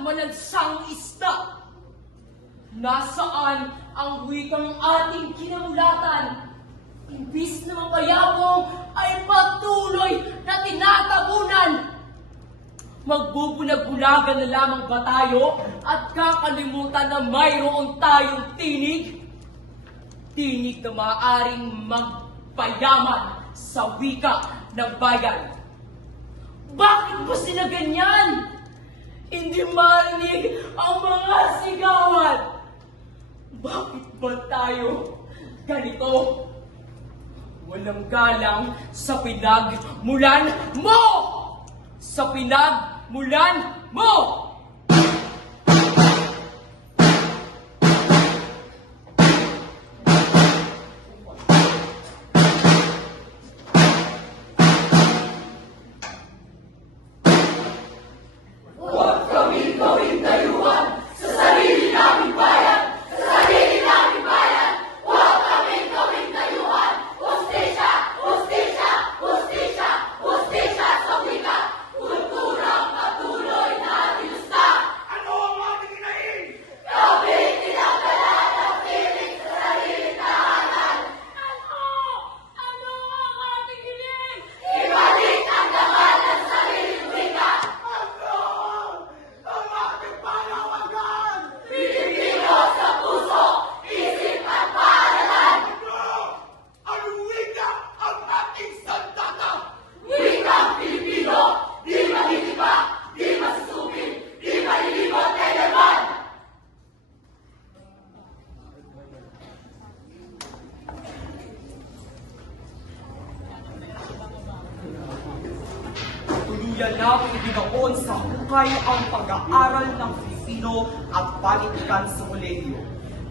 Malansang isda. Nasaan ang wikang ating kinamulatan? Imbis na mapayabong ay patuloy na tinatabunan. Magbubulag-bulagan na lamang ba tayo at kakalimutan na mayroon tayong tinig? Tinig na maaaring magpayaman sa wika ng bayan. Bakit ba sila ganyan? Hindi marinig ang mga sigawan. Bakit ba tayo ganito? Walang galang sa pinagmulan mo! Sa pinagmulan mo! Tuluyan na ibinaon sa hukay ang pag-aaral ng Filipino at Panitikan sa kolehiyo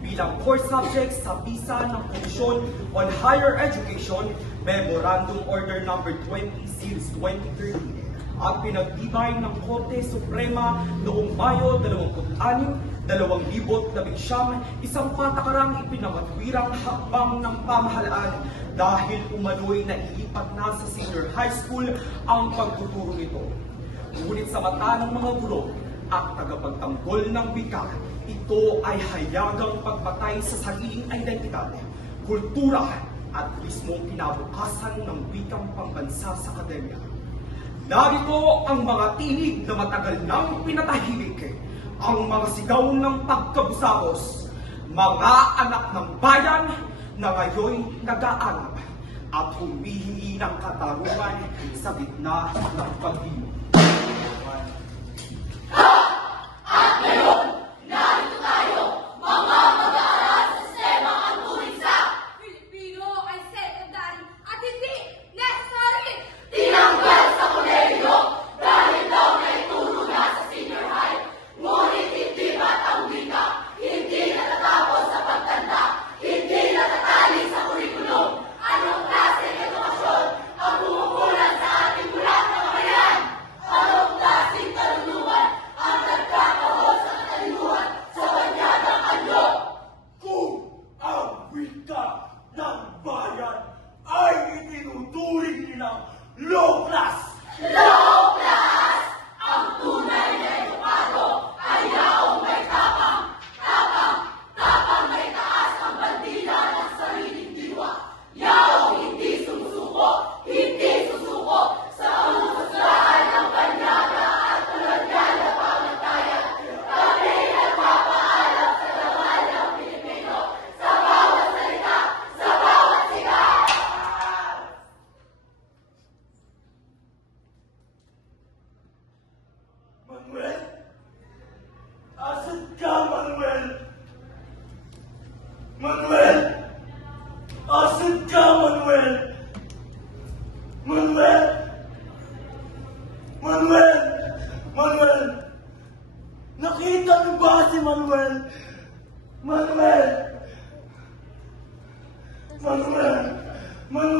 bilang core subject sa visa ng Commission on Higher Education Memorandum Order No. 20 Series 2013 at pinagtibay ng Korte Suprema noong Mayo 26, 2019, isang patakarang ipinamatwirang hakbang ng pamahalaan dahil umano'y naiipat na sa senior high school ang pagtuturo nito. Ngunit sa mata ng mga guro at tagapagtanggol ng wika, ito ay hayagang pagpatay sa sariling identidad, kultura at mismong kinabukasan ng wikang pambansa sa akademya. Narito ang mga tinig na matagal nang pinatahimik, ang mga sigaw ng pagkabusabos, mga anak ng bayan na ngayon nag-aanap at humihingi ng katarungan sa gitna ng pagdiyo. At ngayon, narito tayo, mga mag-aaral sa sistema ang turing sa Pilipino ay secondary at hindi necessary. Tinanggal sa kolehiyo dahil daw naituro na sa senior high. Ngunit hindi ba't ang wika, hindi natatapos sa pagtanda, hindi natatali sa kurikulum. Anong klaseng edukasyon ang bumubulan sa ating mulat na kabayan? Anong klaseng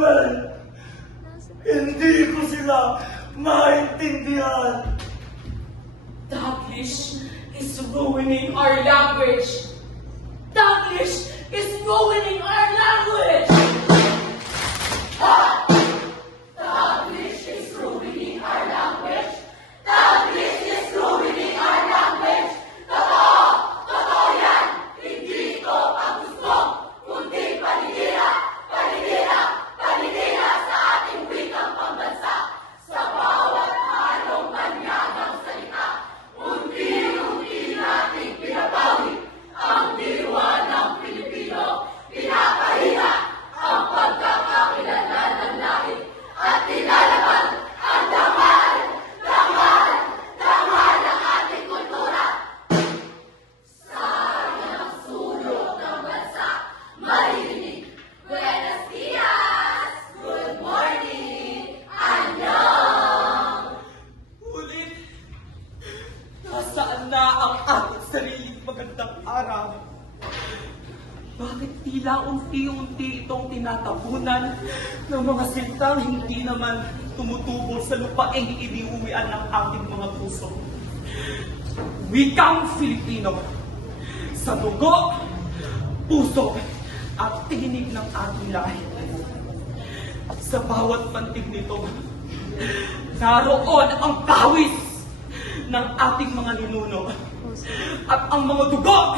Manuel, hindi ko sila maintindihan. Taglish is ruining our language. Taglish is ruining our language. Taglish is ruining our language. Taglish is ruining our language. Totoo! Totoo yan! Hindi ito ang gusto, kundi paninira, paninira, paninira sa ating wikang pambansa. Sa bawat halong manyagang salita, unti-unti nating pinapawi ang diwa ng Pilipino. Pinapahira ang pagkakakilanlan ng lahi at nilalaban ang dangal, dangal, dangal ng ating kultura. Sayang ang sulok ng bansa, marinig. Buenos dias! Good morning! Annyeong! Ulit, nasaan na ang ating sariling magandang araw? Bakit tila unti-unti itong tinatabunan ng mga salitang hindi naman tumutubo sa lupaing iniuwian ng ating mga puso? Wikang Filipino, sa dugo, puso, at tinig ng ating lahi. Sa bawat pantig nito, naroon ang pawis ng ating mga ninuno at ang mga dugo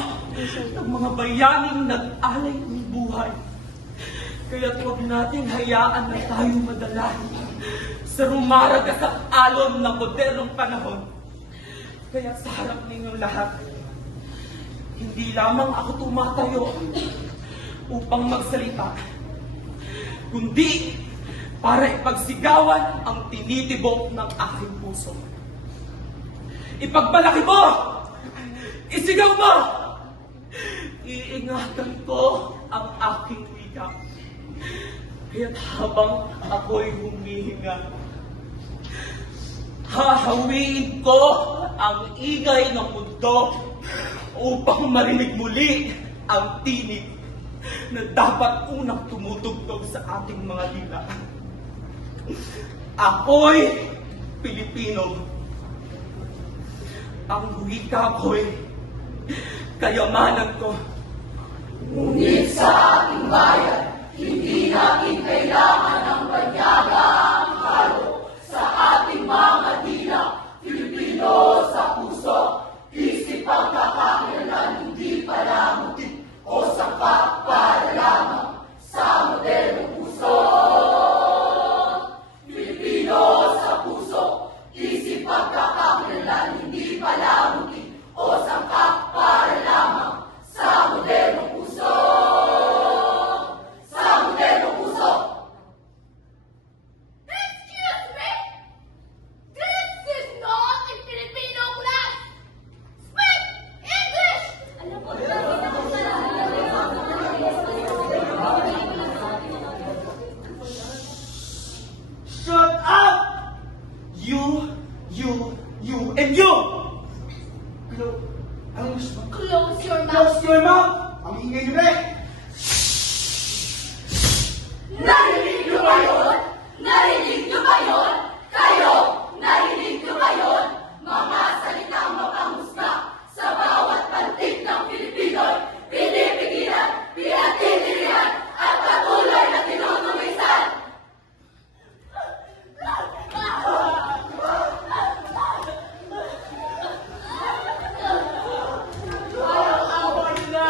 ng mga bayaning nag-alay ng buhay. Kaya't huwag nating hayaan na tayo madala sa rumaragas at alon ng modernong panahon. Kaya sa harap ninyong lahat, hindi lamang ako tumatayo upang magsalita, kundi para ipagsigawan ang tinitibok ng aking puso. Ipagmalaki mo! Isigaw mo! Iingatan ko ang aking wika. Kaya't habang ako'y humihinga, hahawiin ko ang ingay ng mundo upang marinig muli ang tinig na dapat unang tumutugtog sa ating mga dila. Ako'y Pilipino. Ang wika ko'y kayamanan ko. Ngunit sa ating bayan, hindi natin kailangan ng banyagang halo sa ating mga dila. Pilipino sa puso, isip pagkakakilanlan, hindi palamutin o sapat para lamang sa modernong puso. Pilipino sa puso, isip pagkakakilanlan, hindi palamutin o sapat para lamang sa modernong puso. Sa modernong puso. Excuse me? This is not a Filipino class. Speak English! Alam mo, Shut up! You, and you! close your mouth. Close your mouth! Ang ingay nyo na eh! Narinig niyo ba yun? Narinig niyo ba yun? Kayo, narinig niyo ba yun? Mga salitang mapanghusga sa bawat pantig ng Pilipino'y pinipigilan, pinatitirihan, at patuloy na tinutumisan. Parang awa niyo na.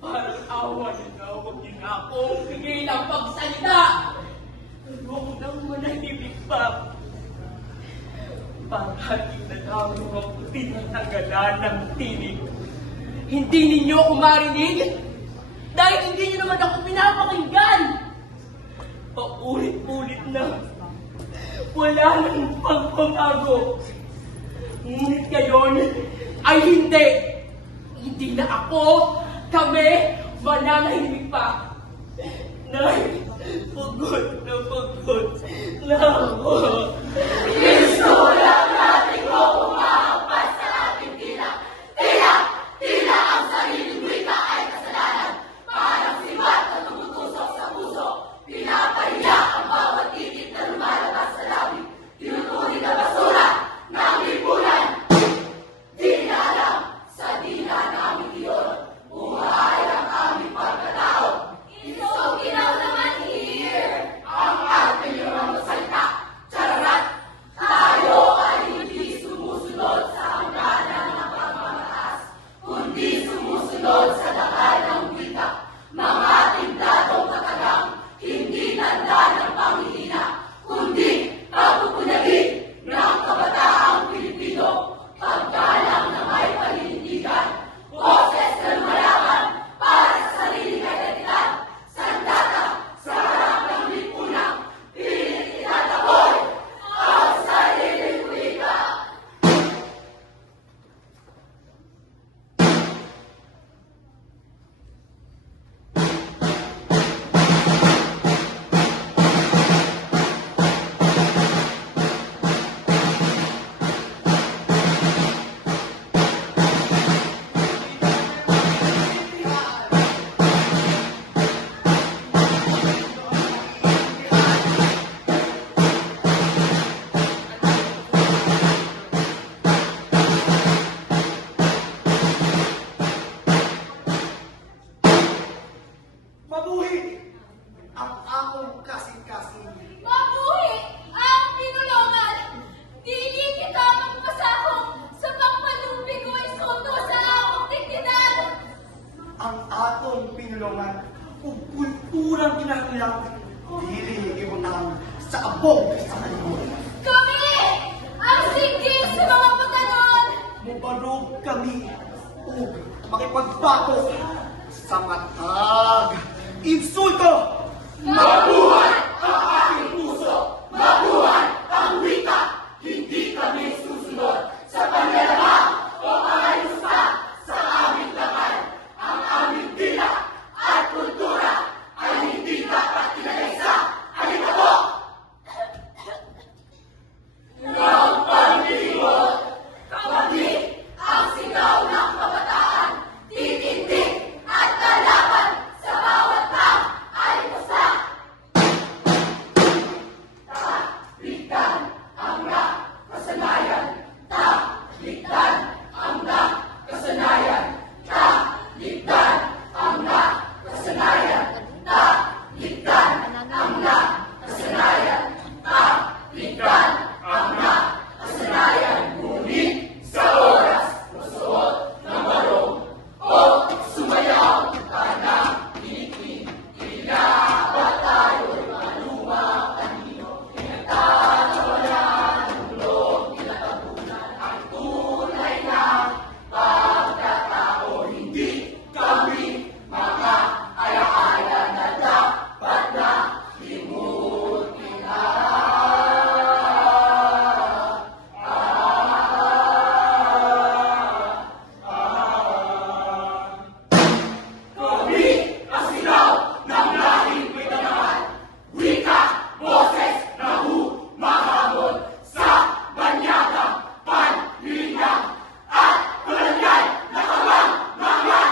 Parang awa niyo na. Huwag niyo na akong pigil ang pagsalita. Huwag nang manahimik pa. Para hindi na namin ang tinatagalan ng tinig. Hindi ninyo ako marinig dahil hindi niyo naman ako pinapakinggan. Paulit-ulit na. Wala nang pagbabago. Ngunit ngayon ay hindi. Hindi na ako, kami, mananahimik pa. Dahil pagod na ako. Gusto lang natin ko umahampas sa ating tila. Tila ang sariling wika ay kasalanan. Parang sibat na tumutusok sa puso. Pinapahirap akong kasing-kasing. Mabuhi ang pinulungan! Dili kita magpasakong sa pagpalupi ko ay sundo sa akong dignidad! Ang atong pinulungan ug kulturang kinahanglan dili ibutang sa abog sa kalibutan. Kami ang sige sa mga pagkanon! Mubarog kami ug makipagbato sa matag insulto. Mabuhay ang ating puso! Mabuhay ang wika! Hindi kami susunod sa panlalaman o pangalusta sa aming laman. Ang aming dila at kultura ay hindi dapat ilagay sa alinabok. Ng pag-iwot, kami ang sigaw ng kabataan, titindig at lalaban sa bawat tang alimusta. Taklikdan ang kasanayan, taklikdan ang kasanayan, taklikdan ang kasanayan, taklikdan ang kasanayan, taklikdan ang kasanayan. Ngunit sa oras na suot ng barong o sumayaw ka ng kinikling, ilabat tayo'y malumang kanino. Pinagtatawanan ng loob, pinatabunan ang tunay na pagkatao. Hindi kami mga alaala na dapat na limutin na. Kami ang sigaw ng lahing may tanahan, wika, boses na humahamon sa banyagang panlilang at kolonyal na kamangmangan.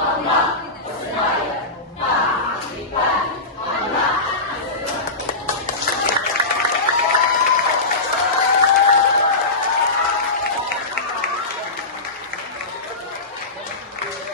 Ang